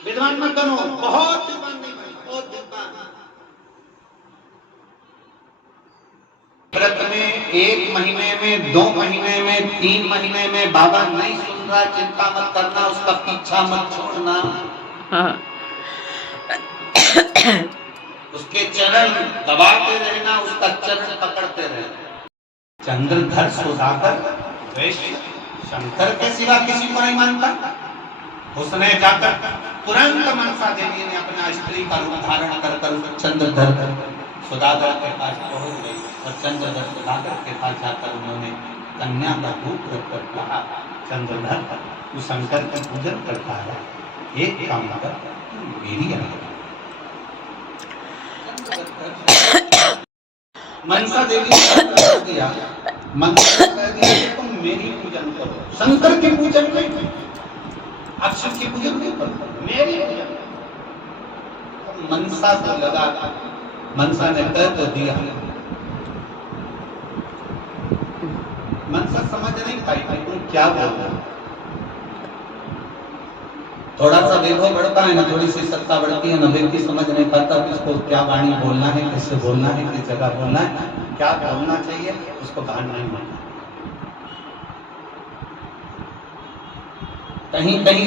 विद्वान मत बनो, बहुत विद्वान नहीं बनो, बहुत विद्वान। व्रत में 1 महीने में, 2 महीने में, 3 महीने में बाबा नहीं सुन रहा, चिंता मत करना, उसका पीछा मत छोड़ना। उसके चरण दबाते रहना, उसका चरण पकड़ते रहना। चंद्रधर सुधाकर वैश्य शंकर के सिवा किसी को नहीं मानता। उसने जाकर तुरंत मनसा देवी ने अपना स्त्री का रूप धारण कर चंद्रधर सुधाकर के पास पहुंच गई और चंद्रधर सुधाकर के पास जाकर उन्होंने कन्या का रूप रखकर कहा, चंद्रधर तू शंकर का पूजन करता है, एक काम कर मेरी मनसा देवी ने दिया, मनसा देवी तुम मेरी पूजन करो, शंकर के पूजन नहीं, आप शिव की पूजन नहीं करो, मेरी पूजन। मनसा को लगा, मनसा ने कह तो दिया, मनसा समझ नहीं पाई तुम क्या बोल रहे हो। थोड़ा सा वैभव बढ़ता है ना, थोड़ी सी सत्ता बढ़ती है ना, व्यक्ति समझ नहीं पाता किसको क्या वाणी बोलना है, किससे बोलना है, किस जगह बोलना है, क्या बोलना चाहिए, उसको भान नहीं मानना। कहीं कहीं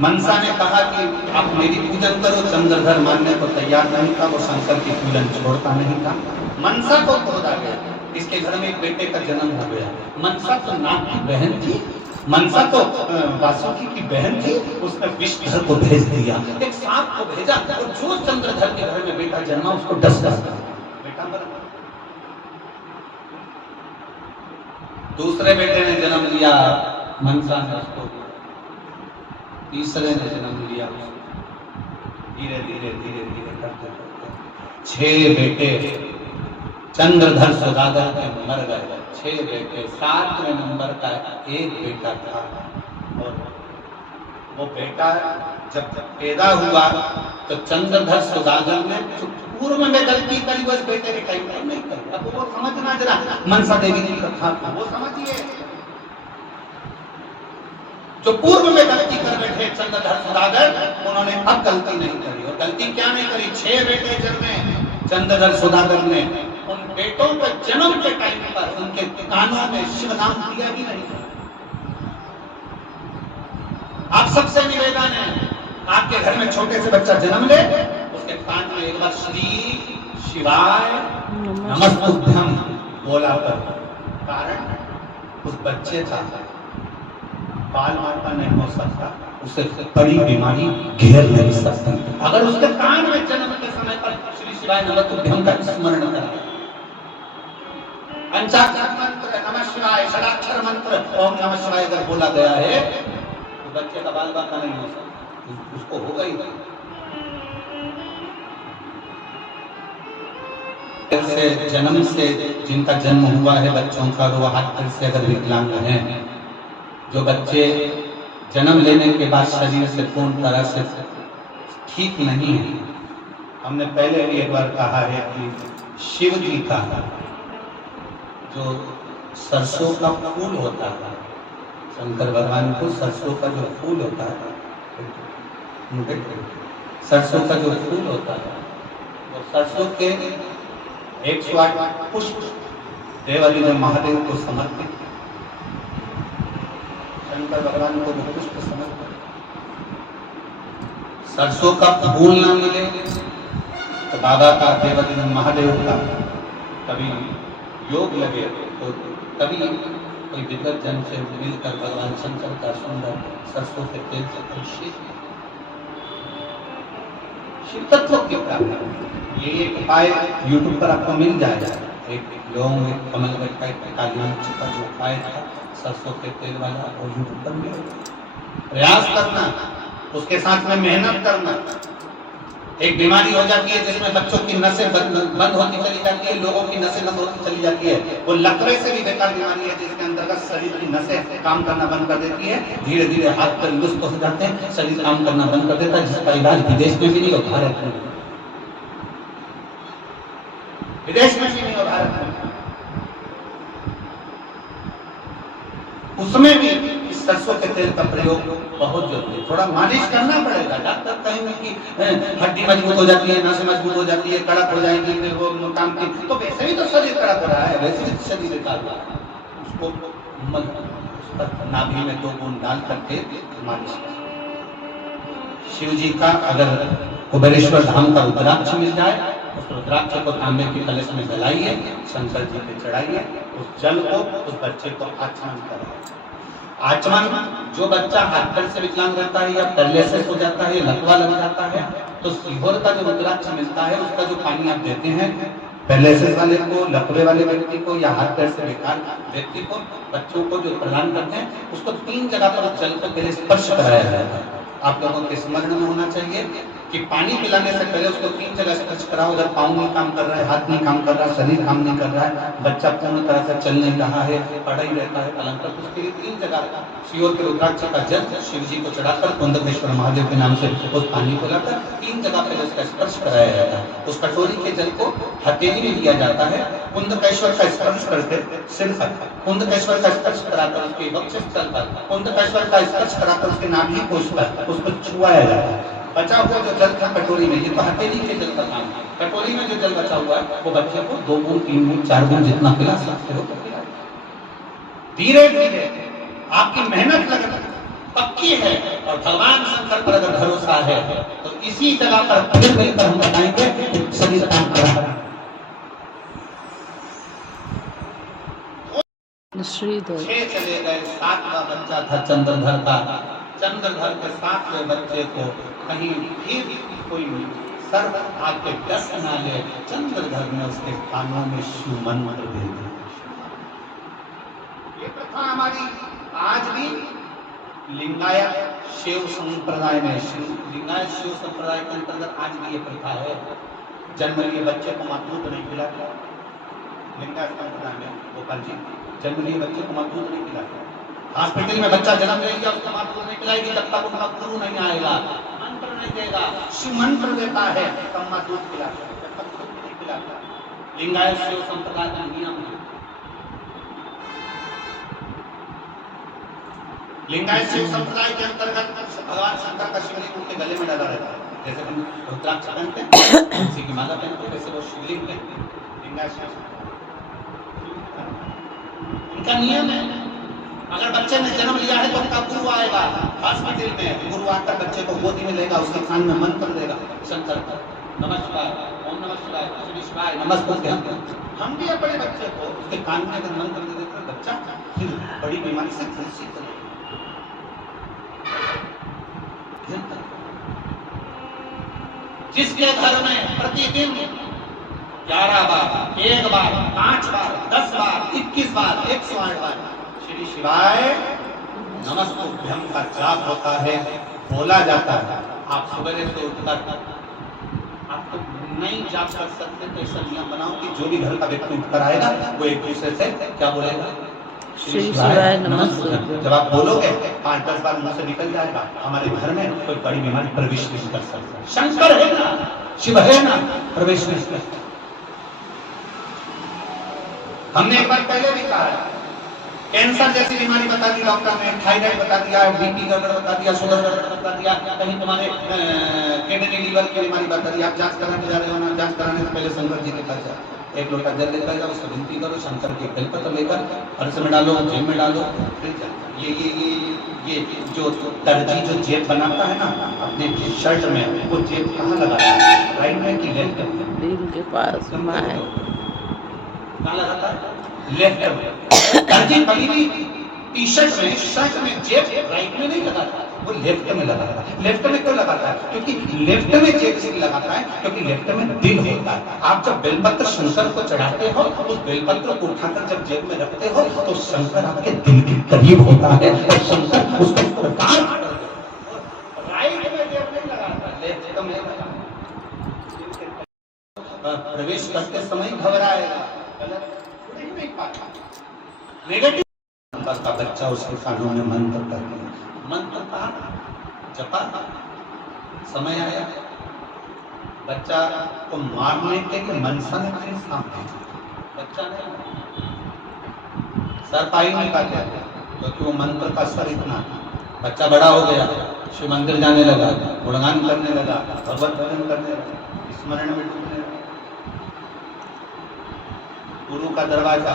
मनसा ने कहा कि आप मेरी पूजन करो, चंद्रधर मानने को तैयार नहीं था, वो शंकर की पूजन छोड़ता नहीं था। मनसा को क्रोध आ गया, इसके घर में एक बेटे का जन्म हो गया। मनसा तो नाग की बहन थी, मनसा तो वासुकी की बहन थी, उसने विष्णुधर को भेज दिया, एक सांप को भेजा और जो चंद्रधर के घर में बेटा जन्मा उसको डस दिया, बेटा मर गया। दूसरे बेटे ने जन्म लिया, मनसा ने उसको, तीसरे ने जन्म लिया, धीरे धीरे धीरे धीरे करते करते 6 बेटे चंद्रधर सुधाकर के मर गए। 6 बेटे, 7वें नंबर का एक बेटा था और वो बेटा जब पैदा हुआ तो चंद्रधर सुधाकर ने पूर्व में गलती करी, बस बेटे के टाइम पर नहीं करी। अब वो समझना जरा मनसा देवी की कथा को वो समझिए, जो पूर्व में गलती कर बैठे चंद्रधर सुधाकर, उन्होंने अब गलती नहीं करी। और गलती क्या नहीं करी, 6 बेटे जन्मे चंद्रधर सुधाकर ने, उन बेटों के जन्म के टाइम पर उनके कानों में शिव नाम दिया ही नहीं। आप सबसे निवेदन है, आपके घर में छोटे से बच्चा जन्म ले, उसके कान में एक बार श्री शिवाय नमस्तुभ्यं बोला कर, कारण उस बच्चे का बाल माता नहीं हो सकता, उसे बड़ी बीमारी घेर नहीं सकती अगर उसके कान में जन्म के समय पर श्री शिवाय नमस्तुभ्यं का स्मरण करें। पंचाक्षर मंत्र नमः शिवाय, षडाक्षर मंत्र ओम नमः शिवाय अगर बोला गया है तो बच्चे का बाल बाका नहीं हो सकता, उसको होगा ही नहीं। से जन्म से जिनका जन्म हुआ है बच्चों का, वो हाथ पैर से अगर विकलांग हैं, जो बच्चे जन्म लेने के बाद शरीर से पूर्ण तरह से ठीक नहीं है, हमने पहले भी एक बार कहा है कि शिव जी का जो सरसों का फूल होता है, शंकर भगवान को सरसों का जो फूल होता है, सरसों का जो फूल होता है, वो सरसों के 108 पुष्प देवाली ने महादेव को समर्पित, शंकर भगवान को पुष्प समर्पित। सरसों का फूल ना मिले तो बाबा का, देवाली ने महादेव का कभी योग लगे तो कभी कोई विगत जन से मिलकर भगवान शंकर का सुंदर सरसों के तेल से अभिषेक, शिव तत्व की प्राप्ति। ये एक उपाय YouTube पर आपको मिल जाएगा, एक लौंग, एक कमल का काली मिर्च का जो उपाय था सरसों के तेल वाला, और YouTube पर मिलेगा। प्रयास करना, उसके साथ में मेहनत करना। एक बीमारी हो जाती है जिसमें बच्चों की नसें बंद होती चली जाती है, लोगों की नसें बंद होती चली जाती है, वो लकवे से भी बेकार बीमारी है जिसके अंतर्गत शरीर की नसें काम करना बंद कर देती है, धीरे धीरे हाथ पैर लुप्त हो जाते हैं, शरीर काम करना बंद कर देता है, जिसका इलाज विदेश में भी नहीं और भारत में, विदेश में भी नहीं और भारत में। उसमें भी इस सरसों के तेल का प्रयोग बहुत जरूरी है। थोड़ा मालिश करना पड़ेगा। डॉक्टर कहेंगे कि हड्डी मजबूत हो जाती है, नसें मजबूत हो जाती है, कड़क हो जाएंगी, फिर वो काम की, तो वैसे भी तो शरीर कड़क हो रहा है, वैसे भी शरीर बेकार हो रहा है। उसको नाभि में 2 बूंद डाल करके मालिश करें। शिव जी का अगर कुबेरेश्वर धाम का रुद्राक्ष मिल जाए, उस रुद्राक्ष को तांबे के कलश में जलाइए, शंकर जी पे चढ़ाइए, उस जल को उस बच्चे को आचमन कराइए। आचमन, जो बच्चा हाथ पैर से विकलांग रहता है या पैरालिसिस हो जाता है, लकवा लग जाता है, तो सीहोर का जो रुद्राक्ष मिलता है, उसका जो पानी आप देते हैं पैरालिसिस वाले को, लकवे वाले व्यक्ति को या हाथ पैर से बेकार व्यक्ति को, बच्चों को जो प्रदान करते हैं, उसको 3 जगह पर जल को पहले स्पर्श कराया जाता है। आप लोगों के स्मरण में होना चाहिए कि पानी पिलाने से पहले उसको 3 जगह स्पर्श कराओ। अगर पाँव नहीं काम कर रहा है, हाथ नहीं काम कर रहा है, शरीर काम नहीं कर रहा है, बच्चा पूर्ण तरह से चल नहीं रहा है, पड़ा ही रहता है पलंग पर, उसके लिए 3 जगह शियोर के रुद्राक्ष का जल शिव जी को चढ़ाकर कुंदकेश्वर महादेव के नाम से उस पानी को लाकर 3 जगह पहले उसका स्पर्श कराया जाता है। उस कटोरी के जल को हथेली में लिया जाता है, कुंदकेश्वर का स्पर्श करके सिर पर, कुंदकेश्वर का स्पर्श कराकर उसके वक्षस्थल पर, कुंदकेश्वर का स्पर्श कराकर उसके नाभि कोश पर उसको छुआया जाता है। बचा हुआ जो जल था कटोरी में, ये तो हथेली के जल का काम है, कटोरी में जो जल बचा हुआ है वो बच्चे को 2 बूंद 3 बूंद 4 बूंद जितना पिला सकते हो तो पिला। धीरे धीरे आपकी मेहनत लगन पक्की है और भगवान शंकर पर अगर भरोसा है तो इसी जगह पर फिर मिलकर हम बताएंगे कि शरीर काम कर रहा है। चले गए, 7वां बच्चा था चंद्रधर का। चंद्रधर के 7वें बच्चे को कहीं फिर कोई सर्प आके डस ना ले, चंद्रधर ने उसके कानों में शिव मंत्र दे दिया। ये प्रथा हमारी आज भी लिंगायत शिव संप्रदाय में, लिंगायत शिव संप्रदाय के अंतर्गत आज भी ये प्रथा है। जन्म लिए बच्चे को मां दूध नहीं पिलाता। लिंगायत संप्रदाय में गोपाल जी जन्म लिए बच्चे को मां दूध नहीं पिलाता। हॉस्पिटल में बच्चा जन्म लेगा, उसको मां दूध नहीं पिलाएगी जब तक उनका गुरु नहीं आएगा, मंत्र नहीं देगा। शिव मंत्र देता है तब मां दूध पिलाता है, जब तक दूध नहीं पिलाता। लिंगायत शिव संप्रदाय का नियम है। लिंगायत शिव संप्रदाय के अंतर्गत भगवान शंकर का शिवलिंग उनके गले में डाला रहता है। जैसे हम रुद्राक्ष पहनते हैं, तुलसी की माला पहनते हैं, वैसे वो शिवलिंग पहनते हैं। लिंगायत शिव उनका नियम है। अगर बच्चे ने जन्म लिया है तो उनका गुरु आएगा हॉस्पिटल में, गुरु आकर बच्चे को गोदी में लेगा, उसके कान में मंत्र देगा शंकर का, नमः शिवाय, ओम नमः शिवाय, श्री शिवाय नमस्ते। हम भी अपने बच्चे को उसके कान में अगर मंत्र दे देते हैं, बच्चा फिर बड़ी बीमारी से ग्रसित हो। जिसके घर में प्रतिदिन 11 बार, 1 बार, 5 बार, 10 बार, 21 बार, 108 बार श्री शिवाय नमस्तुभ्यं का जाप होता है, बोला जाता है, आप सवेरे से उठकर आप तो नहीं जाप कर सकते तो ऐसा नियम बनाओ कि जो भी घर का व्यक्ति उठकर आएगा वो एक दूसरे से क्या बोलेगा, श्री शिवाय नमस्तुभ्यं। जब आप बोलोगे 5-10 बार मुंह से निकल जाएगा, हमारे घर में कोई बड़ी बीमारी प्रवेश नहीं कर सकता। शंकर है ना, शिव है ना, प्रवेश नहीं कर सकता। हमने एक बार पहले भी कहा है, कैंसर जैसी बीमारी बता दी डॉक्टर ने, थायराइड बता दिया, बीपी गड़बड़ बता दिया, शुगर गड़बड़ बता दिया, कहीं तुम्हारे किडनी लीवर की बीमारी बता दी। आप जांच कराने जा रहे हो ना, जांच कराने से पहले शंकर जी के पास जाओ, 1 लोटा जल लेकर जाओ, उसको विनती करो, शंकर के बेलपत्र लेकर पर्स में डालो, जेब में डालो, फिर जाओ। ये जो दर्जी जो जेब बनाता है ना अपने शर्ट में, वो जेब कहाँ लगाता है, राइट में कि लेफ्ट में? दिल के पास में कहाँ लगाता है? लेफ्ट में। दर्जी कभी भी टी शर्ट में, शर्ट में जेब राइट में नहीं लगाता, वो लेफ्ट में लगाता है। लेफ्ट में क्यों लगाता है? क्योंकि लेफ्ट में जेब इसलिए लगाता है क्योंकि लेफ्ट में दिल होता है। आप जब बेलपत्र शंकर को चढ़ाते हो, उस बेलपत्र को उठाकर जब जेब में रखते हो तो शंकर आपके दिल के करीब होता है और शंकर उसको प्रकार राइट में जेब नहीं लगाता, लेफ्ट में लगाता। प्रवेश करते समय घबराएगा, नहीं पाता, नेगेटिव का बच्चा उसके कानों में मंत्र करते हैं, मंत्र का जपा, समय आया बच्चा को मारने के लिए मनसा ने सामने बच्चा ने सर पाई नहीं पाते, क्योंकि वो मंत्र का असर इतना था। बच्चा बड़ा हो गया, शिव मंदिर जाने लगा, गुणगान करने लगा, भगवत भजन करने लगा, स्मरण में डूबने लगा। गुरु का दरवाजा,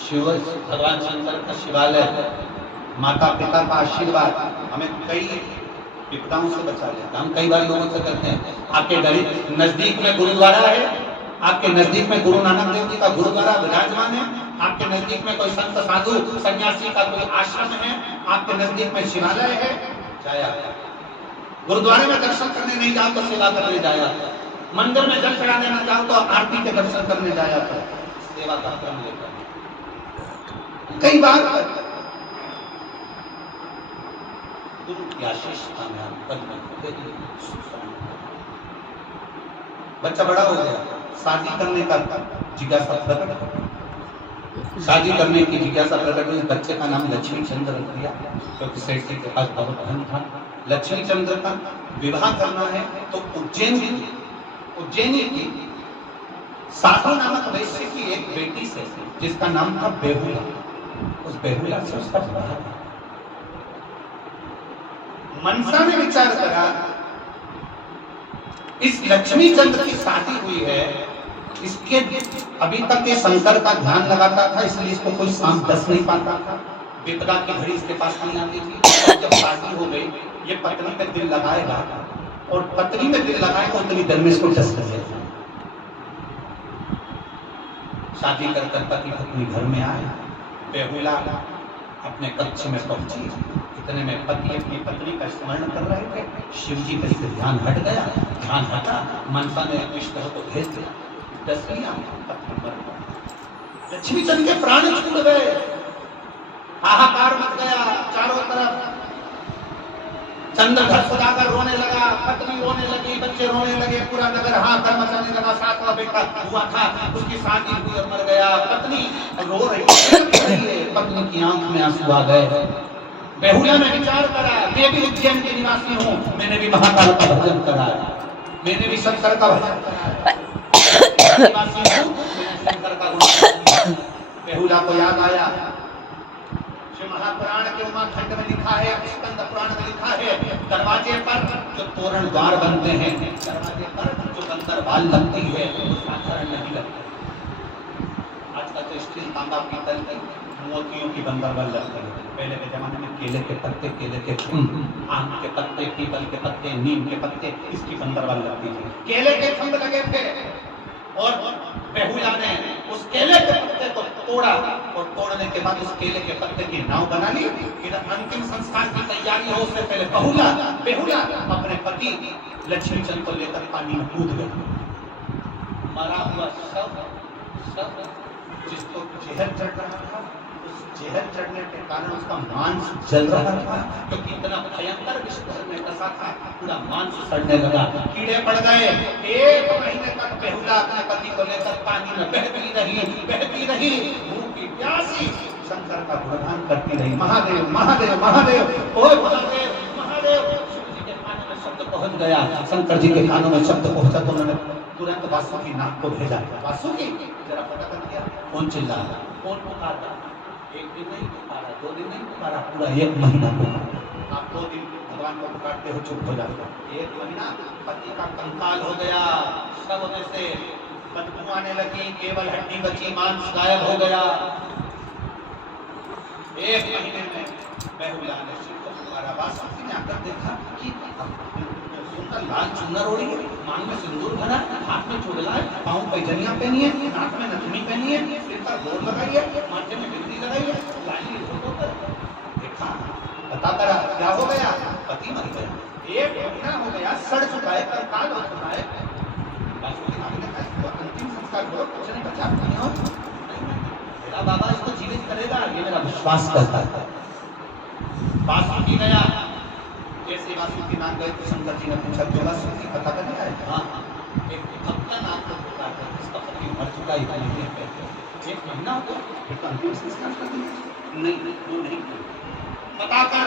शिव भगवान शंकर का शिवालय, माता पिता का आशीर्वाद हमें कई विपदाओं से बचा लेता। हम कई बार लोगों से कहते हैं आपके गरीब नजदीक में गुरुद्वारा है, आपके नजदीक में गुरु नानक देव जी का गुरुद्वारा विराजमान है, आपके नजदीक में कोई संत साधु सन्यासी का कोई आश्रम है, आपके नजदीक में शिवालय है, जाया। गुरुद्वारे में दर्शन करने नहीं जाओ तो सेवा करने जाया, मंदिर में जल चढ़ाने न जाओ तो आरती के दर्शन करने जाया, सेवा का क्रम लेकर कई बार गुरु की आशीष बच्चा बड़ा हो गया, शादी करने का जिज्ञासा प्रकट, शादी करने की जिज्ञासा प्रकट हुई। बच्चे का नाम लक्ष्मी चंद्र रख दिया क्योंकि सेठ जी के पास बहुत धन था। लक्ष्मी चंद्र का विवाह करना है तो उज्जैनी की साधु नामक वैश्य की एक बेटी से जिसका नाम था बेहुला, उस बेहुला से उसका विवाह। मनसा ने विचार करा इस लक्ष्मी चंद्र की शादी हुई है, इसके अभी तक ये शंकर का ध्यान लगाता था इसलिए इसको कोई शाम दस नहीं पाता था, विपदा की घड़ी इसके पास नहीं आती थी। जब शादी हो गई ये पत्नी में दिल लगाएगा और पत्नी में दिल लगाएगा उतनी देर में इसको डस लगेगा। शादी कर पति पत्नी घर में आए, बेहुला अपने कक्ष में पहुंची, इतने में पति अपनी पत्नी का स्मरण कर रहे थे, शिव जी का ध्यान हट गया, ध्यान हटा, मनसा ने विष्णु को भेज दिया, दस लिया, पत्नी मर गई। लक्ष्मी चंद के प्राण छूट गए, हाहाकार मच गया चारों तरफ। चंद्रधर सदाकर रोने लगा, पत्नी रोने लगी, बच्चे रोने लगे, पूरा नगर हाहाकार मचाने लगा। सातवां बेटा हुआ था, उसकी शादी हुई और मर गया। पत्नी रो रही है, पत्नी की आंख में आंसू आ गए। बेहुला ने विचार करा, मैं भी उज्जैन के निवासी हूँ, मैंने भी महाकाल का भजन करा, मैंने भी शंकर का भजन करा, निवासी हूँ, मैंने शंकर का गुण। बेहुला को याद आया शिव महापुराण के उमाखंड में लिखा है, स्कंद पुराण में लिखा है, दरवाजे पर जो तोरण द्वार बनते हैं, दरवाजे पर जो बंदर बाल लगती है वो साधारण नहीं लगती। आजकल तो स्टील तांबा पीतल मोतियों की बंदर बाल लगते हैं। पहले के जमाने में केले के पत्ते, केले के थंब, आम के पत्ते, पीपल के पत्ते, नीम के पत्ते, इसकी बंदर बाल लगती थी। केले के थंब लगे थे और बेहुला ने उस केले के पत्ते को तोड़ा और तोड़ने के बाद उस केले के पत्ते की नाव बना ली। इधर अंतिम संस्कार की तैयारी हो उससे पहले बेहुला अपने पति लक्ष्मी चंद को लेकर पानी में कूद गया। मरा हुआ शव जिसको जहर चढ़ रहा था, उस जहर चढ़ने के कारण उसका मांस जल रहा था, क्योंकि इतना भयंकर विष में कसा था, पूरा मांस सड़ने लगा, कीड़े पड़ गए। 1 महीने तक बेहुला अपने पति को लेकर पानी में बहती रही, मुंह की प्यासी शंकर का गुणगान करती रही, महादेव महादेव महादेव, ओए महादेव महादेव। शिव जी के कानों में शब्द पहुंच गया, शंकर जी के कानों में शब्द पहुंचा तो उन्होंने तुरंत वासुकी नाग को भेजा। वासुकी जरा पता कर दिया कौन चिल्ला रहा, कौन पुकारा। 1 दिन नहीं पुकारा, 2 दिन नहीं पुकारा, पूरा 1 महीना पुकारा। आप 2 दिन भगवान को पुकारते हो चुप हो जाते हो, 1 महीना पति का कंकाल हो गया, सब में से बदबू आने लगी, केवल हड्डी बची, मांस गायब हो गया। 1 महीने में बेहुला ने शिव को पुकारा। वासुकी ने आकर देखा कि सुंदर लाल चुनर ओढ़ी है, मांग में सिंदूर भरा, हाथ में चूड़ला है, पांव पैजनियां पहनी है, नाक में नथनी पहनी है, सिर पर गोर लगाई है, माथे में बिंदी लगाई है, लाली होठों पर। देखा, पता करा क्या हो गया, पति मर गया। 1 महीना हो गया, सड़ चुका है, कंकाल हो चुका है। वासुकी नाग ने कहा अंतिम संस्कार करो, कुछ नहीं बचा, मेरा बाबा इसको जीवित करेगा, ये मेरा विश्वास करता है। वासुकी गया, जैसे वासुकी नाग गए तो शंकर जी ने पूछा क्यों वासुकी पता करने आए? हाँ, एक भक्त नाग को पुकार कर इसका पति मर चुका है, 1 महीना हो गया, फिर तो अंतिम संस्कार कर दिया। नहीं, वो नहीं पता कर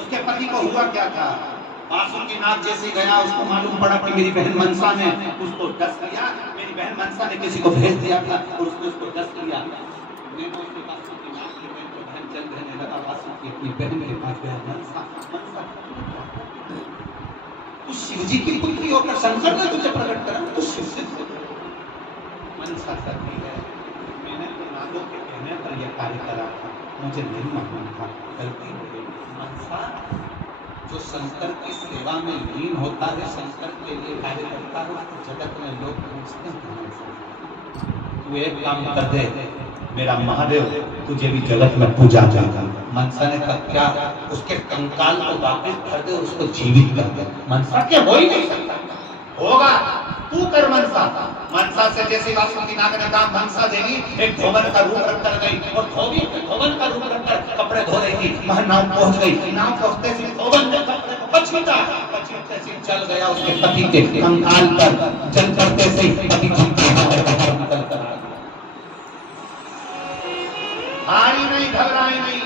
उसके पति को हुआ क्या था। बासुकीनाथ जैसे गया, उसको मालूम पड़ा कि मेरी बहन मनसा ने उसको डस लिया, मेरी बहन मनसा ने किसी को भेज दिया था और उसने उसको डस लिया। बासुकीनाथ की बहन चल रहने लगा, बासुकी अपनी बहन के पास गया, मनसा तू शिव जी की पुत्री होकर शंकर ने तुझे प्रकट करा, तू शिव से मनसा करती है, मैंने तो नागों के कहने पर यह कार्य करा था, मुझे नहीं मालूम था, गलती हो गई। मनसा जो शंकर की सेवा में लीन होता है, शंकर के लिए कार्य करता है, उसको जगत में लोग पूछते हैं, तू एक काम कर दे, मेरा महादेव तुझे भी जगत में पूजा जाएगा। मनसा ने कहा क्या? उसके कंकाल को वापस कर दे, उसको जीवित कर दे। मनसा क्या हो ही नहीं सकता, होगा तू कर मनसा। मनसा से जैसे बासुकीनाथ ने कहा मनसा देवी एक धोबन का रूप रख कर गई और धोबन का रूप रखकर कपड़े धो रही थी, वहां नाव पहुंच गई, नाव पहुंचते ही धोबन ने कपड़े को पछीटा से चल गया उसके पति के कंकाल पर, चल करते से पति जी के निकल कर हारी नहीं, घबराई नहीं,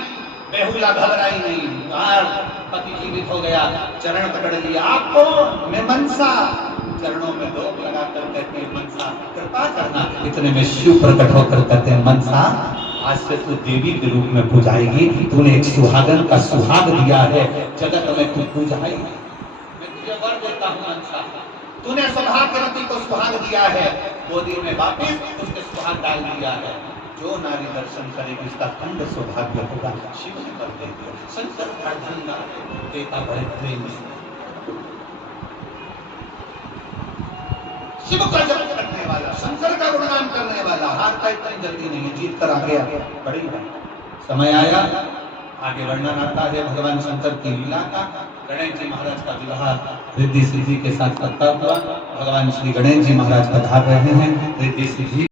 बेहुला घबराई नहीं, पति जीवित हो गया, चरण पकड़ लिया। आपको मैं मनसा, चरणों में रोक लगाकर कहते हैं मनसा कृपा करना। इतने में शिव प्रकट होकर कहते हैं मनसा आज से तू देवी के रूप में पूजाएगी, तूने एक सुहागन का सुहाग दिया है, जगत में तू पूजाएगी, मैं तुझे वर देता हूँ मनसा, तूने सौभाग्यवती को सुहाग दिया है, गोदी में वापिस उसके सुहाग डाल दिया है, जो नारी दर्शन करेगी उसका खंड सौभाग्य होगा। शिव ने कर दे दिया, शंकर का धंधा देता बड़े प्रेम से, शिव का जप करने वाला, शंकर का गुणगान करने वाला, हारता इतनी जल्दी नहीं, जीत कर आ गया। बड़ी समय आया, आगे वर्णन आता है भगवान शंकर की लीला का। गणेश जी महाराज का विवाह रिद्धि सिद्धि के साथ करता हुआ भगवान श्री गणेश जी महाराज पधार रहे हैं। रिद्धि सिद्धि